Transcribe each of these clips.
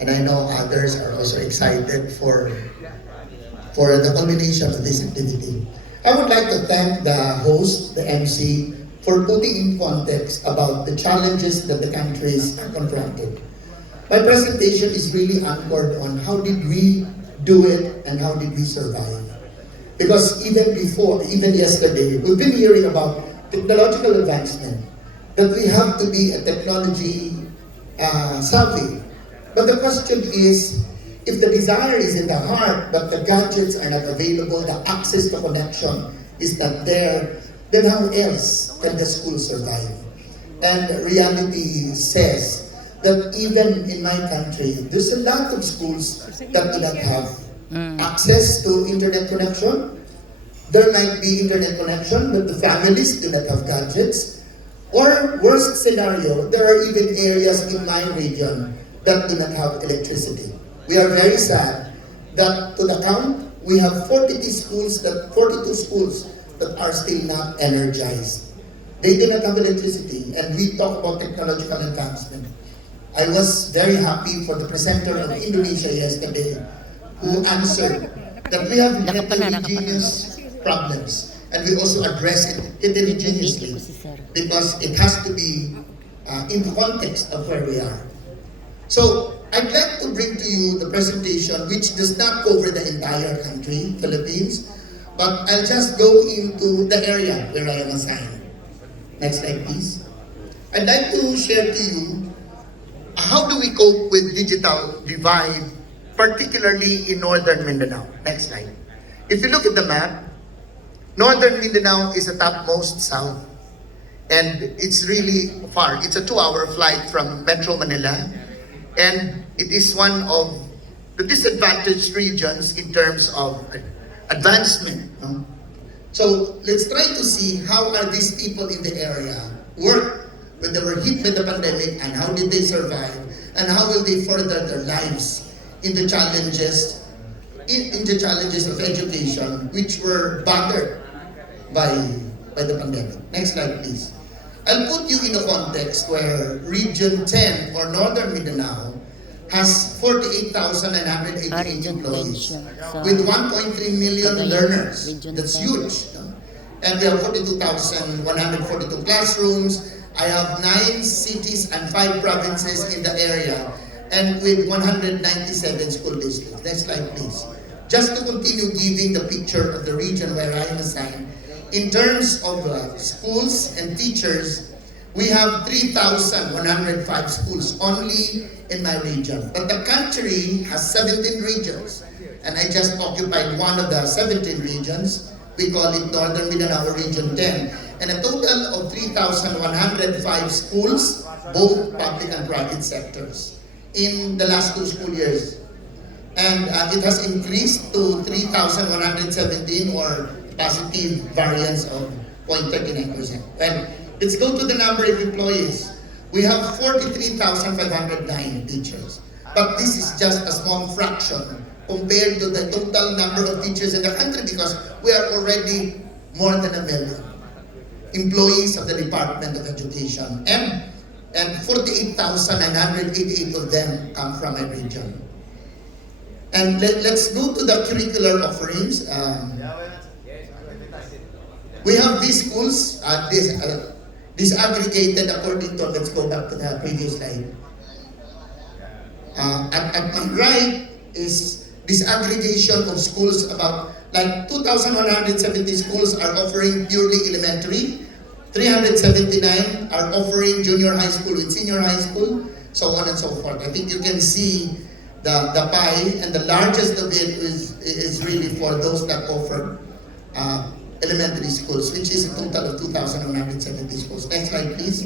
And I know others are also excited for the culmination of this activity. I would like to thank the host, the MC, for putting in context about the challenges that the countries are confronted. My presentation is really anchored on how did we do it and how did we survive. Because even before, even yesterday, we've been hearing about technological advancement, that we have to be a technology savvy. But the question is, if the desire is in the heart, but the gadgets are not available, the access to connection is not there, then how else can the school survive? And reality says that even in my country, there's a lot of schools that do not have access to internet connection. There might be internet connection, but the families do not have gadgets. Or worst scenario, there are even areas in my region that do not have electricity. We are very sad that to the count, we have 42 schools that are still not energized. They do not have electricity, and we talk about technological advancement. I was very happy for the presenter of Indonesia yesterday who answered that we have heterogeneous problems and we also address it heterogeneously because it has to be in the context of where we are. So I'd like to bring to you the presentation which does not cover the entire country, Philippines, but I'll just go into the area where I am assigned. Next slide, please. I'd like to share to you how do we cope with digital divide, particularly in Northern Mindanao. Next slide. If you look at the map, Northern Mindanao is the topmost south, and it's really far. It's a 2-hour flight from Metro Manila, and it is one of the disadvantaged regions in terms of advancement. No? So let's try to see how are these people in the area work when they were hit by the pandemic, and how did they survive, and how will they further their lives in the challenges of education, which were battered by the pandemic. Next slide, please. I'll put you in a context where Region 10 or Northern Mindanao has 48,988 employees with 1.3 million learners. That's huge. No? And we have 42,142 classrooms. I have 9 cities and 5 provinces in the area, and with 197 school districts. Next slide, please. Just to continue giving the picture of the region where I am assigned, in terms of schools and teachers, we have 3,105 schools only in my region. But the country has 17 regions, and I just occupied one of the 17 regions. We call it Northern Mindanao Region 10. And a total of 3,105 schools, both public and private sectors, in the last 2 school years. And it has increased to 3,117, or positive variance of 0.39%. And let's go to the number of employees. We have 43,509 teachers. But this is just a small fraction compared to the total number of teachers in the country, because we are already more than 1 million employees of the Department of Education. And 48,988 of them come from my region. And let's go to the curricular offerings. We have these schools, disaggregated according to, let's go back to the previous slide. At my right is disaggregation of schools. About like 2,170 schools are offering purely elementary, 379 are offering junior high school with senior high school, so on and so forth. I think you can see the pie, and the largest of it is really for those that offer elementary schools, which is a total of 2,170 schools. Next slide, please.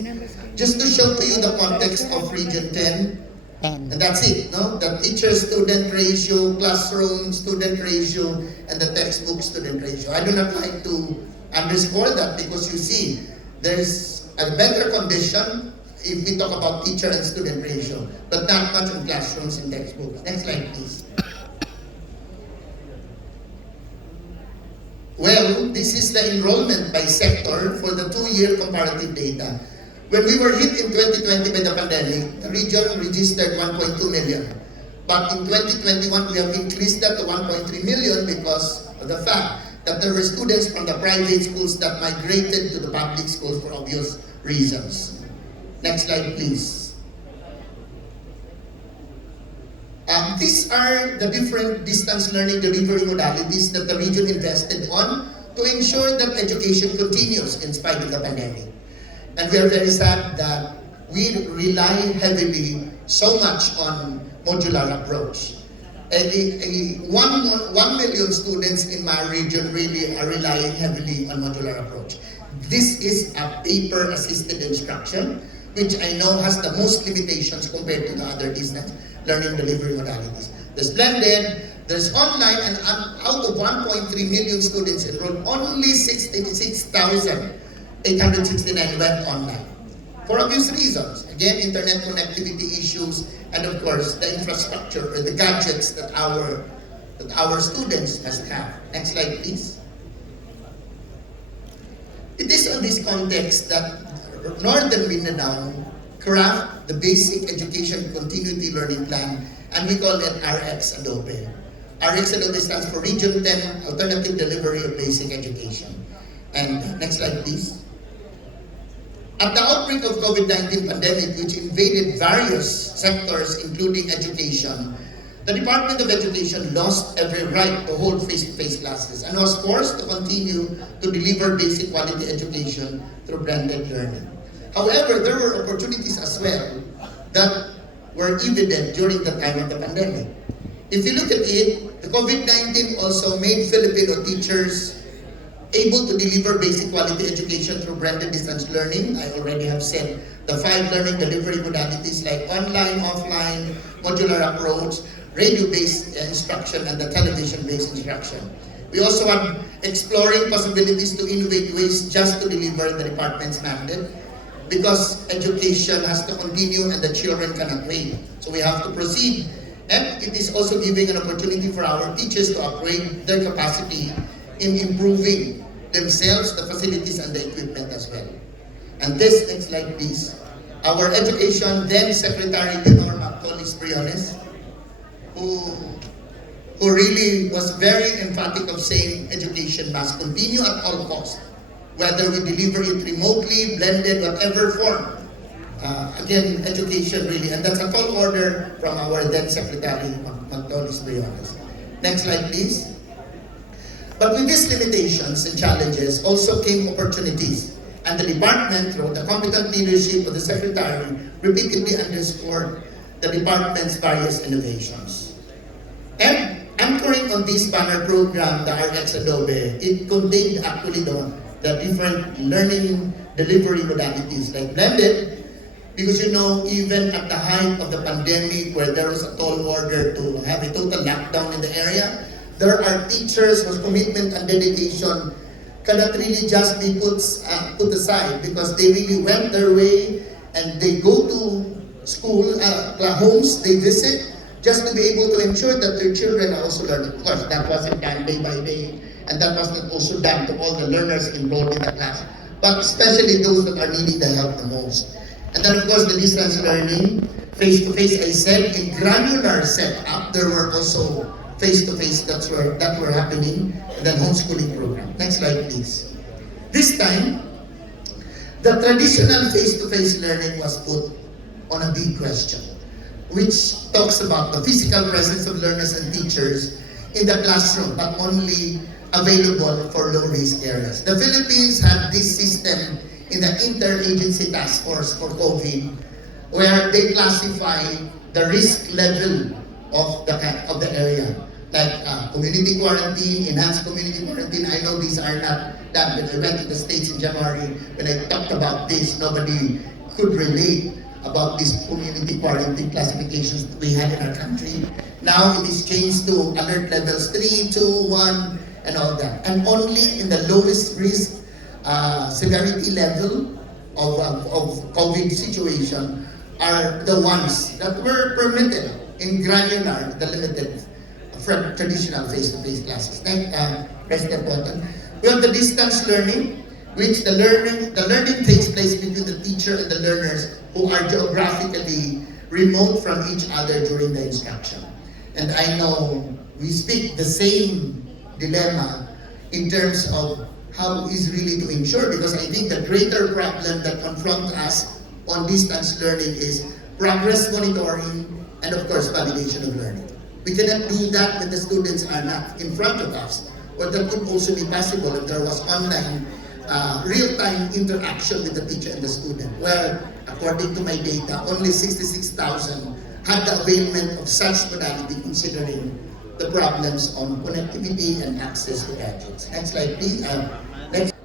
Just to show to you the context of Region 10, and that's it, no? The teacher-student ratio, classroom student ratio, and the textbook student ratio. I do not like to underscore that, because you see, there's a better condition if we talk about teacher and student ratio, but not much in classrooms and textbooks. Next slide, please. Well, this is the enrollment by sector for the 2-year comparative data. When we were hit in 2020 by the pandemic, the region registered 1.2 million. But in 2021, we have increased that to 1.3 million because of the fact that there were students from the private schools that migrated to the public schools for obvious reasons. Next slide, please. These are the different distance learning delivery modalities that the region invested on to ensure that education continues in spite of the pandemic. And we are very sad that we rely heavily so much on modular approach. And 1 million students in my region really are relying heavily on modular approach. This is a paper-assisted instruction, which I know has the most limitations compared to the other distance learning delivery modalities. There's blended, there's online, and out of 1.3 million students enrolled, only 66,869 went online. For obvious reasons. Again, internet connectivity issues, and of course, the infrastructure or the gadgets that our students must have. Next slide, please. It is on this context that Northern Mindanao craft the Basic Education Continuity Learning Plan, and we call it RX Adobe. RX Adobe stands for Region 10 Alternative Delivery of Basic Education. And next slide, please. At the outbreak of COVID-19 pandemic, which invaded various sectors, including education, the Department of Education lost every right to hold face-to-face classes and was forced to continue to deliver basic quality education through blended learning. However, there were opportunities as well that were evident during the time of the pandemic. If you look at it, the COVID-19 also made Filipino teachers able to deliver basic quality education through blended distance learning. I already have said the 5 learning delivery modalities like online, offline, modular approach, radio-based instruction, and the television-based instruction. We also have exploring possibilities to innovate ways just to deliver the department's mandate, because education has to continue and the children cannot wait. So we have to proceed. And it is also giving an opportunity for our teachers to upgrade their capacity in improving themselves, the facilities, and the equipment as well. And this, next slide please. Our education then Secretary Leonor Mactolis Briones, who really was very emphatic of saying education must continue at all costs, whether we deliver it remotely, blended, whatever form. Again, education really, and that's a tall order from our then Secretary Mactolis Briones. Next slide please. But with these limitations and challenges also came opportunities, and the department, through the competent leadership of the Secretary, repeatedly underscored the department's various innovations. And anchoring on this banner program, the RX Adobe, it contained actually the different learning delivery modalities like blended, because you know, even at the height of the pandemic where there was a tall order to have a total lockdown in the area, there are teachers whose commitment and dedication cannot really just be put aside, because they really went their way and they go to school, homes, they visit, just to be able to ensure that their children are also learning. Of course, that wasn't done day by day, and that was not also done to all the learners enrolled in the class, but especially those that are needing the help the most. And then of course the distance learning, face-to-face, I said, in granular setup, there were also face-to-face that were happening, and then homeschooling program. Next slide please. This time, the traditional face-to-face learning was put on a big question, which talks about the physical presence of learners and teachers in the classroom, but only available for low-risk areas. The Philippines had this system in the Interagency Task Force for COVID, where they classify the risk level of the area, like community quarantine, enhanced community quarantine. I know these are not that, but I went to the States in January. When I talked about this, nobody could relate about these community quarantine classifications that we had in our country. Now it is changed to alert levels 3, 2, 1, and all that. And only in the lowest risk severity level of COVID situation are the ones that were permitted in granular, the limited traditional face-to-face classes. Press that button. We have the distance learning, which the learning takes place between the teacher and the learners who are geographically remote from each other during the instruction. And I know we speak the same dilemma in terms of how is really to ensure, because I think the greater problem that confronts us on distance learning is progress monitoring and of course validation of learning. We cannot do that when the students are not in front of us. Or that could also be possible if there was online real-time interaction with the teacher and the student, where according to my data, only 66,000 had the availment of such modality considering the problems on connectivity and access to gadgets. Next slide, please.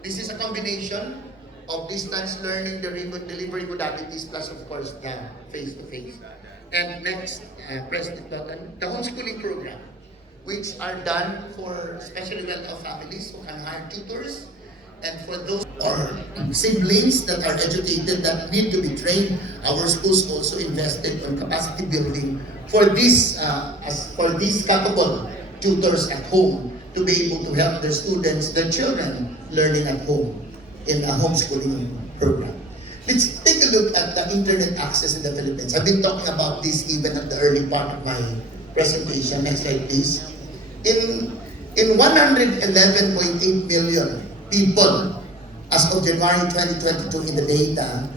This is a combination of distance learning, the remote delivery modalities, plus of course the face-to-face. And next, President Totan, the homeschooling program, which are done for especially well-off families who can hire tutors, and for those or siblings that are educated that need to be trained. Our schools also invested on capacity building for these capable tutors at home to be able to help their students, their children learning at home in a homeschooling program. Let's take a look at the internet access in the Philippines. I've been talking about this even at the early part of my presentation. Next slide, please. In 111.8 million people as of January 2022 in the data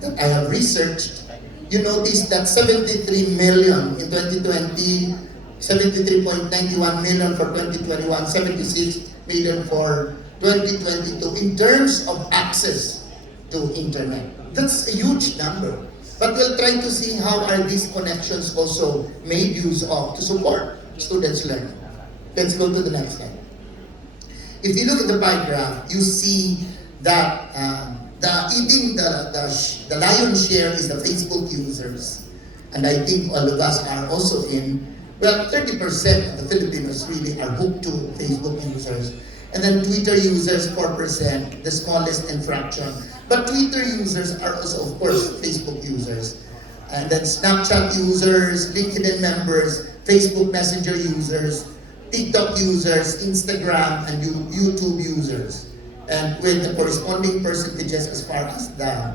that I have researched, you notice that 73 million in 2020, 73.91 million for 2021, 76 million for 2022 in terms of access to internet. That's a huge number. But we'll try to see how are these connections also made use of to support students' learning. Let's go to the next slide. If you look at the pie graph, you see that the lion's share is the Facebook users. And I think all of us are also in, well, 30% of the Filipinos really are hooked to Facebook users. And then Twitter users, 4%, the smallest in fraction. But Twitter users are also, of course, Facebook users. And then Snapchat users, LinkedIn members, Facebook Messenger users, TikTok users, Instagram, and YouTube users. And with the corresponding percentages as far as the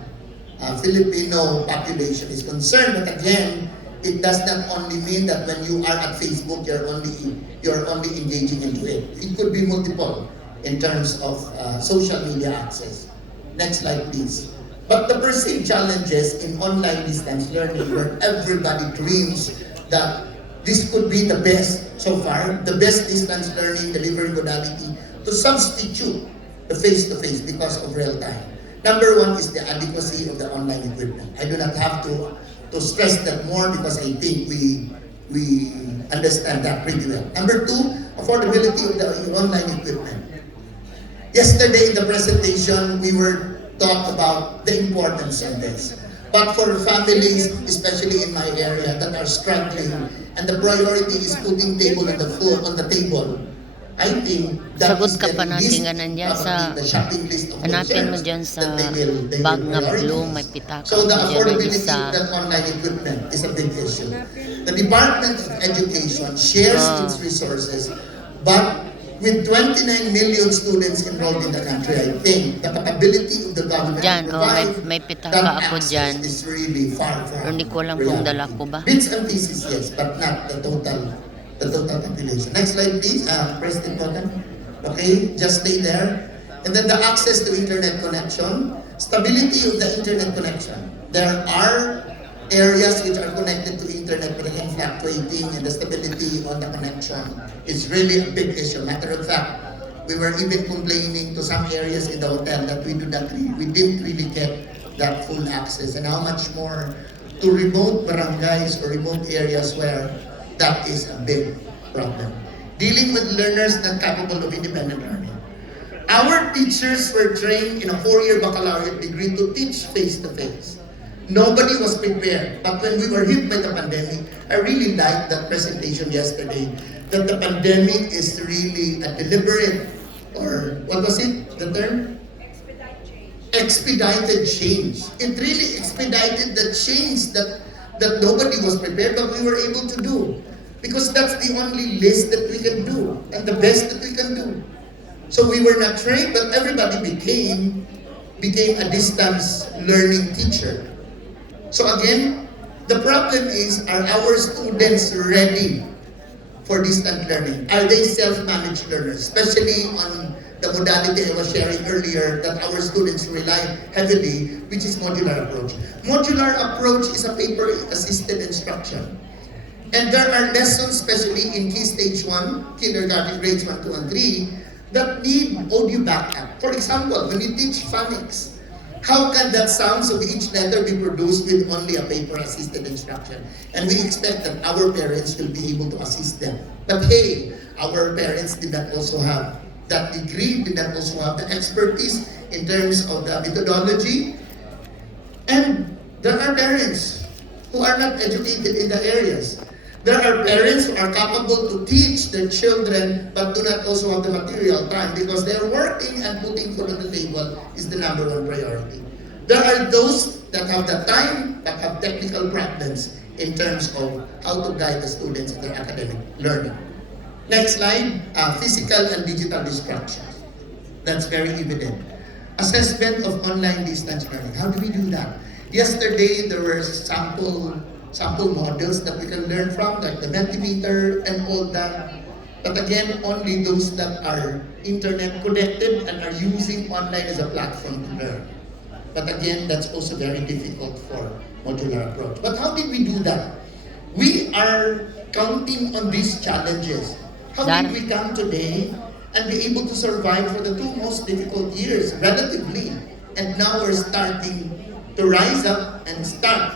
Filipino population is concerned. But again, it does not only mean that when you are at Facebook, you're only engaging into it. It could be multiple in terms of social media access. Next slide, please. But the perceived challenges in online distance learning, where everybody dreams that this could be the best so far, the best distance learning delivery modality to substitute the face-to-face because of real time. Number one is the adequacy of the online equipment. I do not have to stress that more because I think we understand that pretty well. Number two, affordability of the online equipment. Yesterday in the presentation, we were taught about the importance of this. But for families, especially in my area, that are struggling, and the priority is putting table on the food on the table, I think that Sagot is ka pa the natin least, ganun dyan sa the shopping list of hanapin mo concerns dyan sa that they will bag na prioritize. blue, may pitaka So the mo dyan na affordability isa. of that online equipment is a big issue. The Department of Education shares its resources, but with 29 million students enrolled in the country, I think the capability of the government Dyan, to may, provide may pitaka that ako access dyan. is really far Pero from hindi ko alam kung dala ko ba. bits and pieces, yes, but not the total population. Next slide, please, President Totan. Okay, just stay there. And then the access to internet connection, stability of the internet connection. There are areas which are connected to internet but again fluctuating, and the stability on the connection is really a big issue. Matter of fact, we were even complaining to some areas in the hotel that we didn't really get that full access, and how much more to remote barangays or remote areas where that is a big problem. Dealing with learners not capable of independent learning. Our teachers were trained in a 4-year baccalaureate degree to teach face-to-face. Nobody was prepared. But when we were hit by the pandemic, I really liked that presentation yesterday, that the pandemic is really a deliberate, or what was it, the term? Expedited change. It really expedited the change that nobody was prepared, but we were able to do. Because that's the only list that we can do, and the best that we can do. So we were not trained, but everybody became a distance learning teacher. So again, The problem is, are our students ready for distant learning? Are they self-managed learners? Especially on the modality I was sharing earlier that our students rely heavily, which is modular approach. Modular approach is a paper-assisted instruction. And there are lessons, especially in Key Stage 1, kindergarten grades 1, 2, and 3, that need audio backup. For example, when you teach phonics, how can that sounds of each letter be produced with only a paper-assisted instruction? And we expect that our parents will be able to assist them. But hey, our parents did not also have that degree, did not also have the expertise in terms of the methodology. And there are parents who are not educated in the areas. There are parents who are capable to teach their children but do not also have the material time because they are working, and putting food on the table is the number one priority. There are those that have the time but have technical problems in terms of how to guide the students in their academic learning. Next slide, physical and digital distractions. That's very evident. Assessment of online distance learning. How do we do that? Yesterday, there were sample models that we can learn from, like the Mentimeter and all that. But again, only those that are internet connected and are using online as a platform to learn. But again, that's also very difficult for modular approach. But how did we do that? We are counting on these challenges. How did we come today and be able to survive for the two most difficult years, relatively? And now we're starting to rise up and start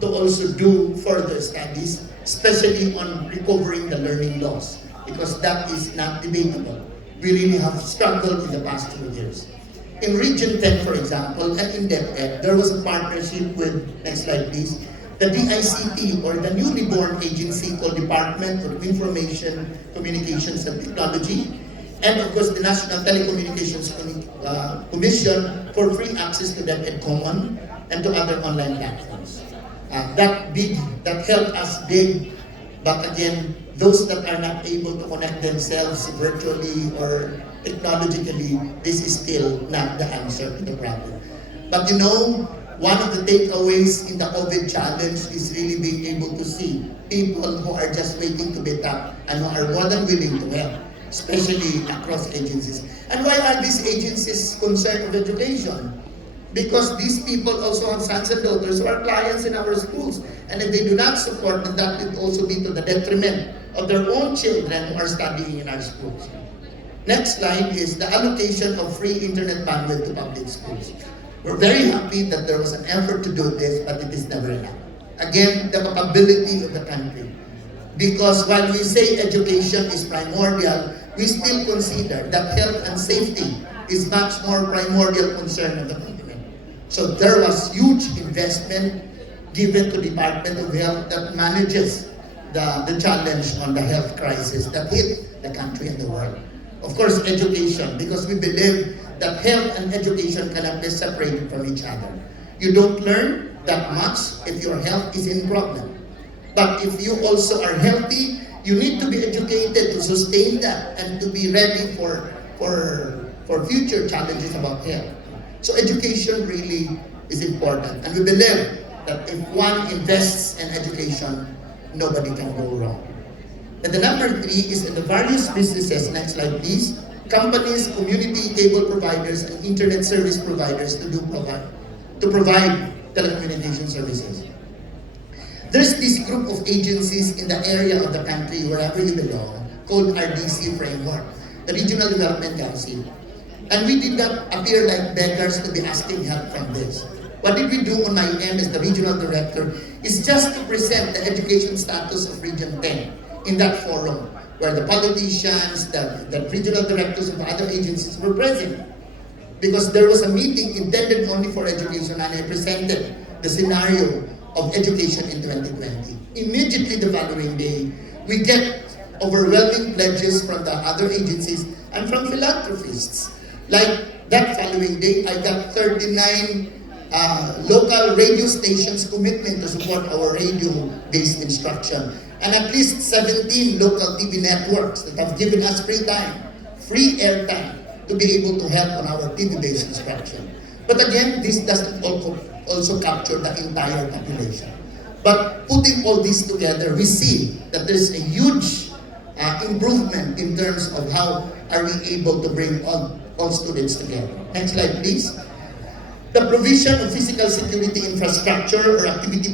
to also do further studies, especially on recovering the learning loss, because that is not debatable. We really have struggled in the past 2 years. In Region 10, for example, and in DepEd, there was a partnership with, next slide please, the DICT, or the newly born agency called Department of Information, Communications and Technology, and of course the National Telecommunications Commission for free access to DepEd Common and to other online platforms. That helped us big, but again, those that are not able to connect themselves virtually or technologically, this is still not the answer to the problem. But you know, one of the takeaways in the COVID challenge is really being able to see people who are just waiting to be tapped and who are more than willing to help, especially across agencies. And why are these agencies concerned with education? Because these people also have sons and daughters who are clients in our schools. And if they do not support, then that will also be to the detriment of their own children who are studying in our schools. Next slide is the allocation of free internet bandwidth to public schools. We're very happy that there was an effort to do this, but it is never enough. Again, the capability of the country. Because while we say education is primordial, we still consider that health and safety is much more primordial concern of the country. So there was huge investment given to the Department of Health that manages the challenge on the health crisis that hit the country and the world. Of course, education, because we believe that health and education cannot be separated from each other. You don't learn that much if your health is in problem. But if you also are healthy, you need to be educated to sustain that and to be ready for future challenges about health. So education really is important. And we believe that if one invests in education, nobody can go wrong. And the number 3 is in the various businesses, next slide please, companies, community cable providers, and internet service providers to provide telecommunication services. There's this group of agencies in the area of the country, wherever you belong, called RDC framework, the Regional Development Council. And we did not appear like beggars to be asking help from this. What did we do on my end as the regional director is just to present the education status of Region 10 in that forum, where the politicians, the regional directors of other agencies were present. Because there was a meeting intended only for education, and I presented the scenario of education in 2020. Immediately the following day, we get overwhelming pledges from the other agencies and from philanthropists. Like that following day, I got 39 local radio stations commitment to support our radio-based instruction. And at least 17 local TV networks that have given us free time, free airtime to be able to help on our TV-based instruction. But again, this doesn't also capture the entire population. But putting all this together, we see that there's a huge improvement in terms of how are we able to bring all students together. Next slide, please. The provision of physical security infrastructure or activity